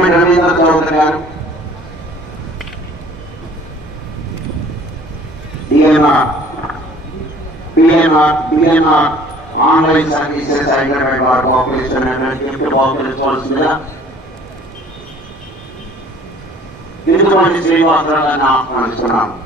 స్వామి రవీంద్ర చౌదరి గారు DNR PNR BNR online services Hyderabad వారు బహుకరిస్తున్నటువంటి గిఫ్ట్ బహుకరించవలసిందిగా శ్రీనివాసరావు గారిని ఆహ్వానిస్తున్నాను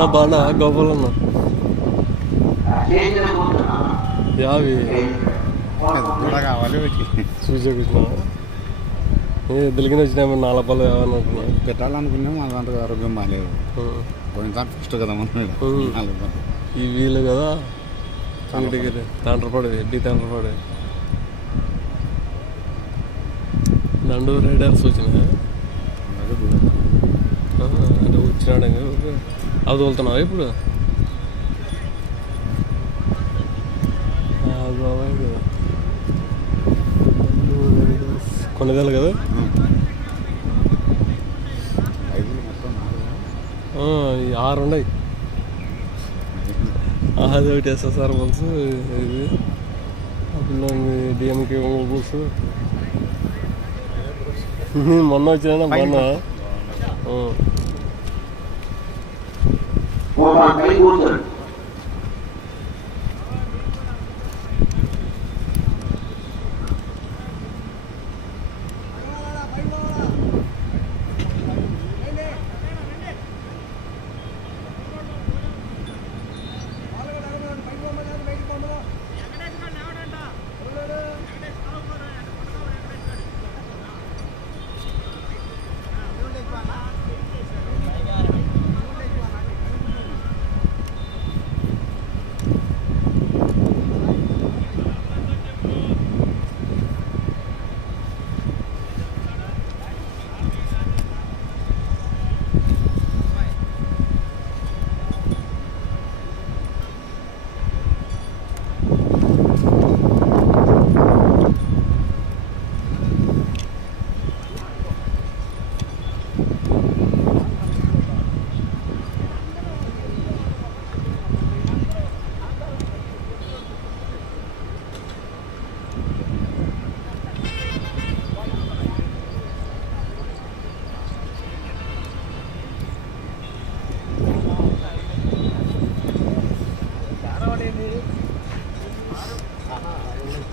ఏనా బాగా గొప్పలన్న యావి. కావాలి వీటికి చూసేకృష్ణ ఏ తెలిగిన వచ్చినా నాలుగు పళ్ళు కావాలనుకున్నా. పెట్టాలనుకున్నాం మా దాంట్లో ఆరోగ్యం బాగాలేదు పోయినసారి ఫస్ట్ కదా మనం. ఈ వీలు కదా. తండ్రపడి. ఎడ్డి తండ్రపడి దండు రైడర్స్ వచ్చిన. అంటే వచ్చినాడు అవి తోలుతున్నావా ఇప్పుడు? అది కదా కొనగలు కదా? ఆ, ఆరు ఉన్నాయి. అది ఒకటి ఎస్ఎస్ఆర్ బుల్స్ ఇది. పిల్లలు డిఎంకే బుల్స్. మొన్న వచ్చిన మొన్న. போமா கை ஊர்தல்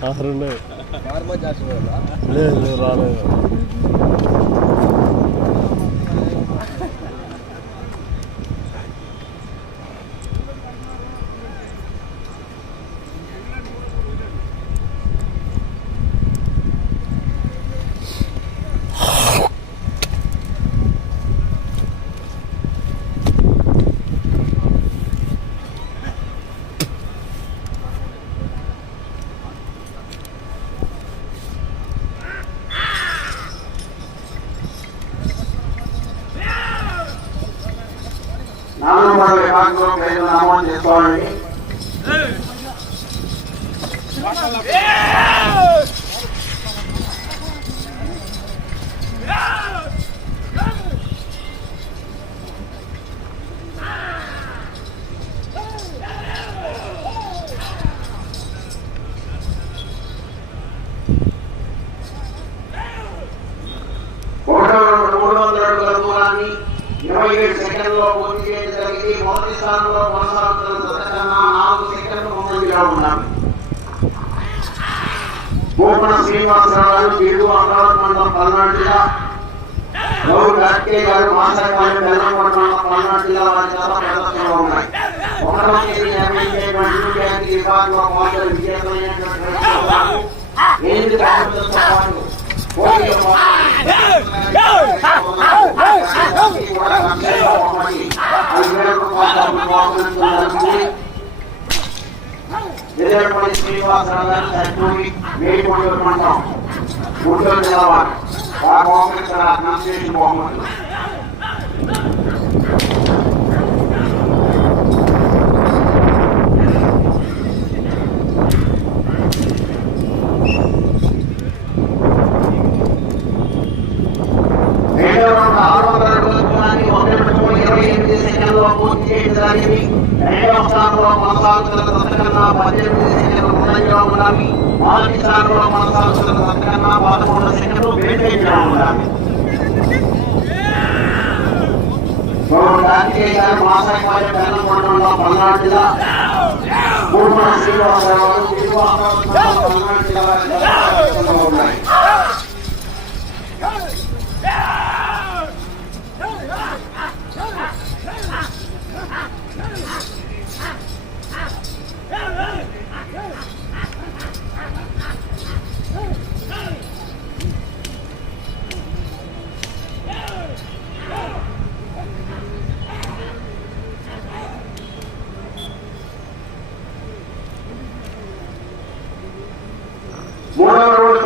ఆరు ఉన్నాయి లేదు లేదు రాలేదు. పేరు నమోదు చేసుకోవాలండి అమరావతి పల్నాడు జిల్లా. గౌరు కార్తికేయ గారు బెల్లంకోట మండలం పల్నాడు జిల్లా వారి చేత ప్రదర్శనలో ఉన్నాయి. ఒకటవ తేదీ నిర్వహించేటువంటి బ్యాంక్ విభాగంలో పాల్గొని ఎనిమిది బ్యాంకులతో పాటు శ్రీనివాసరావు గారు సరిపూడి మండలం. గుంటూరు జిల్లా వారు వారు మోహన్ అనంతేష్ మోహమ్మద్ రెండవ రౌండ్ ఆరు వందల అడుగుల దూరాన్ని ఒక నిమిషము ఇరవై ఎనిమిది సెకండ్లలో పూర్తి చేయడం జరిగింది రెండవ స్థానంలో కొనసాగుతున్న అంతకన్నా పద్దెనిమిది సెకండ్లు ముందంజలో ఉండాలి మొదటి స్థానంలో కొనసాగుతున్న అంతకన్నా పదకొండు సెకండ్లు ఉండాలి గౌరవ కార్తికేయ గారు మాసాయపాలెం పల్నాడు జిల్లా పూర్ణ శ్రీనివాసరావు పల్నాడు జిల్లా ఉన్నాయి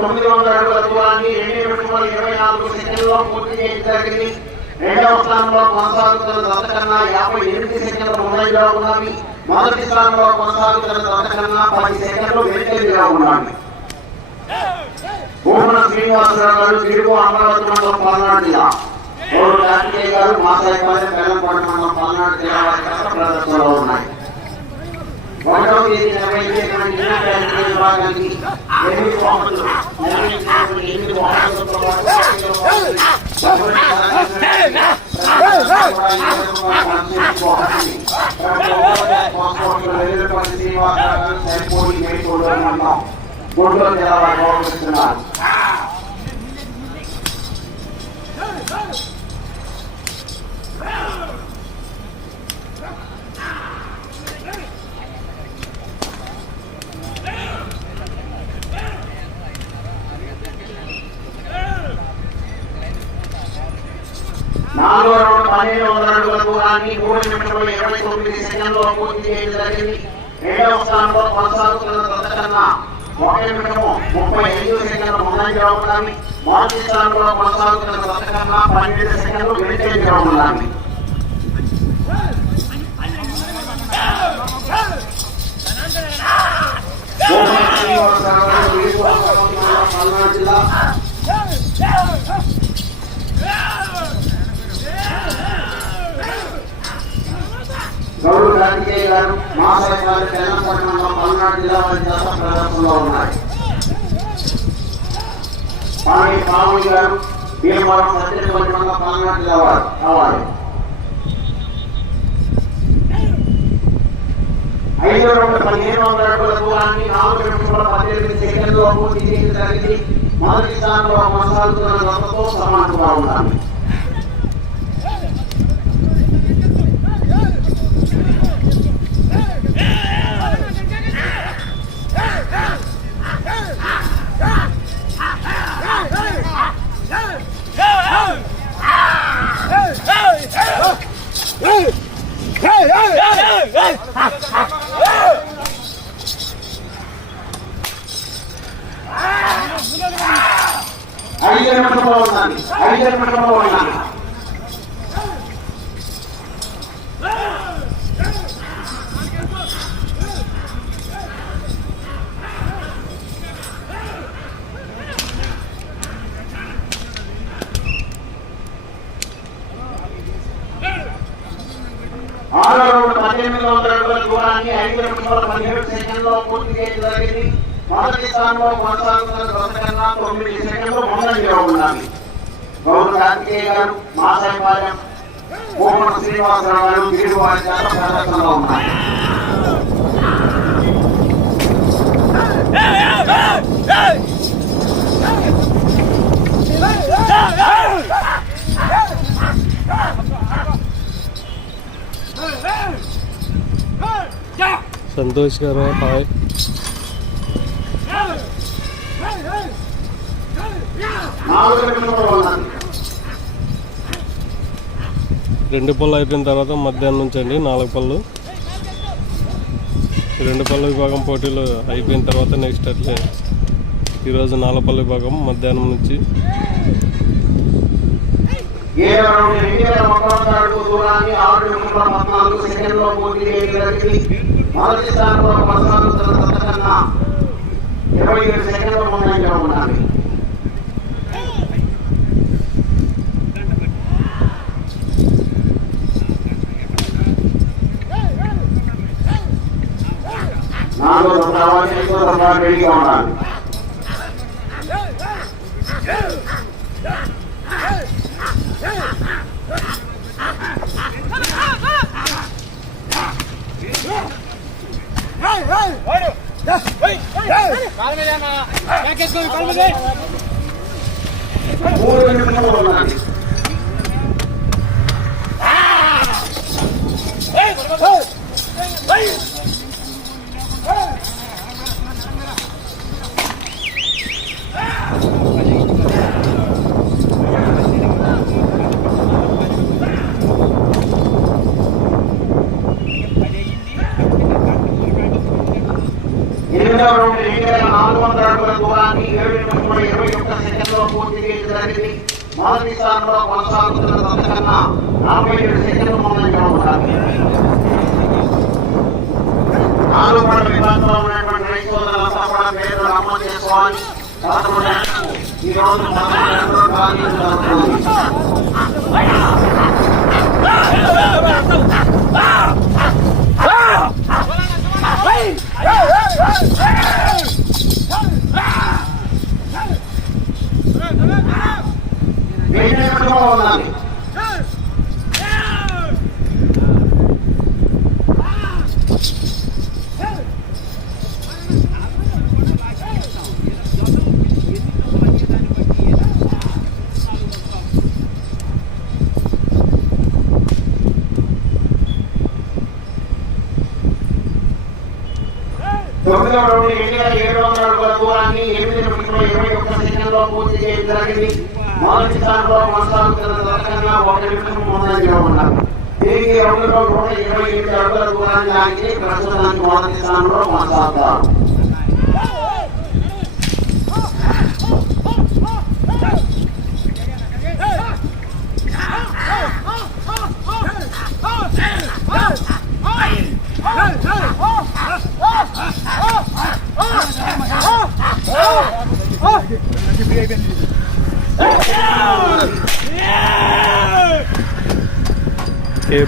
తొమ్మిది వందల అడుగుల దూరాన్ని రెండు నిమిషముల ఇరవై నాలుగు సెకండ్లో పూర్తి చేయడం జరిగింది రెండవ స్థానంలో కొనసాగుతున్న దశ కన్నా యాభై ఎనిమిది సెకండ్లు ముందంజలో ఉన్నవి మొదటి స్థానంలో కొనసాగుతున్న దశ కన్నా పది సెకండ్లు వెనుకంజలో ఉన్నవి భూమన శ్రీనివాసరావు గారు తిరుగు అమరావతి మండలం పల్నాడు జిల్లా గౌరవ కార్తికేయ గారు మాసాయపాలెం బెల్లంకోట మండలం పల్నాడు జిల్లా వారి ప్రదర్శనలో ఉన్నాయి ఒకటవ తేదీ నిర్వహించేటువంటి జిల్లా విభాగానికి ఎనిమిది బహుమతులు నిర్వహించినటువంటి ఎనిమిది బహుమతులతో పాటు గుంటూరు జిల్లా వారు గౌరవిస్తున్నారు తొమ్మిది సెకండ్లో పూర్తి చేయడం జరిగింది రెండవ స్థానంలో కొనసాగుతున్న దత్తకన్నా నిమిషము ముప్పై ఐదు సెకండ్ల ముందంజలో ఉండాలి మొదటి స్థానంలో కొనసాగుతున్న దత్తకన్నా పన్నెండు సెకండ్లు వెనుకంజలో ఉండాలి జిల్లా గౌరవ కార్తికేయ గారు మాసాయి గారు తెలంగాణ పల్నాడు జిల్లా వారి చేత ప్రదర్శనలో ఉన్నాయి స్వామి పావని గారు భీమవరం సత్యపల్లి పల్నాడు జిల్లా వారు కావాలి. ఐదు రెండు పదిహేను వందల అడుగుల దూరాన్ని నాలుగు నిమిషముల పద్దెనిమిది సెకండ్లో పూర్తి చేయడం జరిగింది మొదటి స్థానంలో కొనసాగుతున్న గతతో సమానంగా ఉండాలి. Ah! పద్దెనిమిది వందల అడుగుల దూరాన్ని ఐదు నిమిషాల పదిహేడు సెకండ్లో పూర్తి చేయడం జరిగింది మొదటి స్థానంలో కొనసాగుతున్న దొరకన్నా తొమ్మిది సెకండ్లు ముందంజలో ఉండాలి గౌరవ కార్తికేయ గారు మాసాయపాలెం కోమటి శ్రీనివాసరావు గారు వీరు వారి చేత ప్రదర్శనలో ఉన్నారు సంతోష్ గారు హాయ్. రెండు పళ్ళు అయిపోయిన తర్వాత మధ్యాహ్నం నుంచి అండి నాలుగు పళ్ళు. రెండు పళ్ళు విభాగం పోటీలు అయిపోయిన తర్వాత నెక్స్ట్ అట్లే. ఈరోజు నాలుగు పళ్ళు విభాగం మధ్యాహ్నం నుంచి. ఏడు రౌండ్ రెండు మొత్తం అడుగు దూరాన్ని ఆరు నిమిషముల పద్నాలుగు సెకండ్లో పూర్తి చేయడం జరిగింది మొదటి స్థానంలో కొనసాగుతున్న సంతకన్నా ఇరవై ఏడు సెకండ్ల ముందంజలో ఐదో రెడీగా ఉండాలి. నిమిషములు ఉన్నది ఎనిమిదవ రౌండ్ రెండు వేల నాలుగు వందల అడుగుల దూరాన్ని ఏడు నిమిషముల ఇరవై ఒక్క సెకండ్లో పూర్తి చేయడం జరిగింది మొదటి స్థానంలో కొనసాగుతున్న అంతకన్నా నలభై ఏడు సెకండ్ల ముందంజలో నాలుగు పడ విభాగంలో ఉన్నటువంటి రైతు సోదరులంతా కూడా పేరు నమోదు చేసుకోవాలి ఈ రోజు జరుగుతుంది వెయ్యి తొమ్మిదవ రౌండ్ రెండు వేల ఏడు వందల అడుగుల దూరాన్ని ఎనిమిది నిమిషంలో ఇరవై ఒక్క సెకండ్లో పూర్తి చేయడం జరిగింది. మొదటి స్థానంలో కొనసాగుతున్న దశకంగా ఒక నిమిషం ముందంజలో ఉన్నారు. తిరిగి రెండులో నూట ఇరవై ఎనిమిది అడుగుల దూరాన్ని దానికి ప్రస్తుతానికి మొదటి స్థానంలో కొనసాగుతారు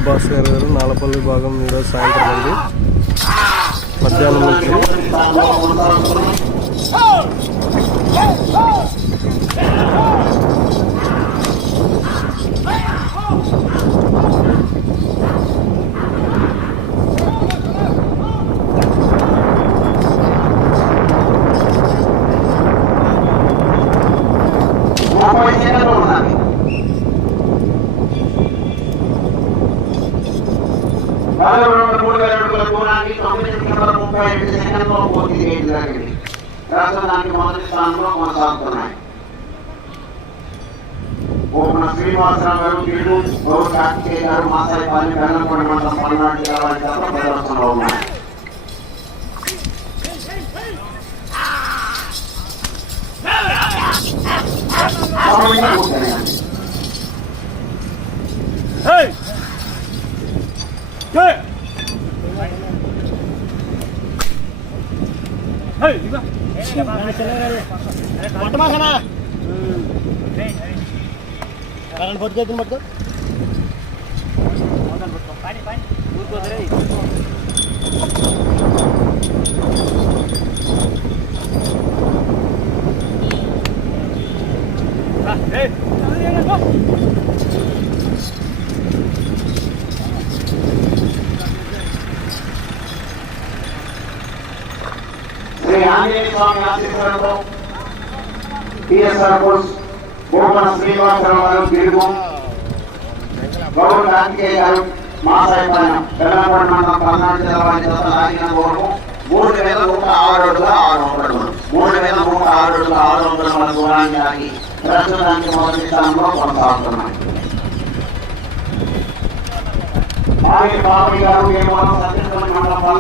భాస్కర్ బాస్ గారు గారు నాలపల్లి భాగం మీద సాయంత్రం అండి మధ్యాహ్నం నుంచి Oh! ప్రతి సెకండ్లో పోటీ చేయడం జరిగింది రాజధానికి మొదటి స్థానంలో కొనసాగుతున్నాయి మన శ్రీనివాసరావు గారు వీళ్ళు గౌరవ కార్తికేయ గారు మాసాయిపాలి బెల్లంకొండ మండలం పల్నాడు జిల్లా వారి గత ప్రదర్శనలో ఉన్నాయి Hey! Hey! పట్టమాసనా కరెంట్ పట్టుకోతుంది పట్టుకో పాని పాని ఊరుకోదరే Hey! శ్రీ ఆంజనేయ స్వామి ఆశీస్సులతో టిఎస్ఆర్ కోర్స్ భూమన శ్రీనివాసరావు గారు తిరుగు. గౌరవ కార్తికేయ గారు మాసాయిపాలెం బెల్లంకొండ మండలం పల్నాడు జిల్లా వారి చేత లాగిన మూడు వేల నూట ఆరు అడుగుల ఆరు వందలు మూడు వేల నూట ఆరు అడుగుల ఆరు వందల మన దూరాన్ని ఆగి ప్రస్తుతానికి మొదటి స్థానంలో కొనసాగుతున్నాయి మావి బాబు గారు మండలం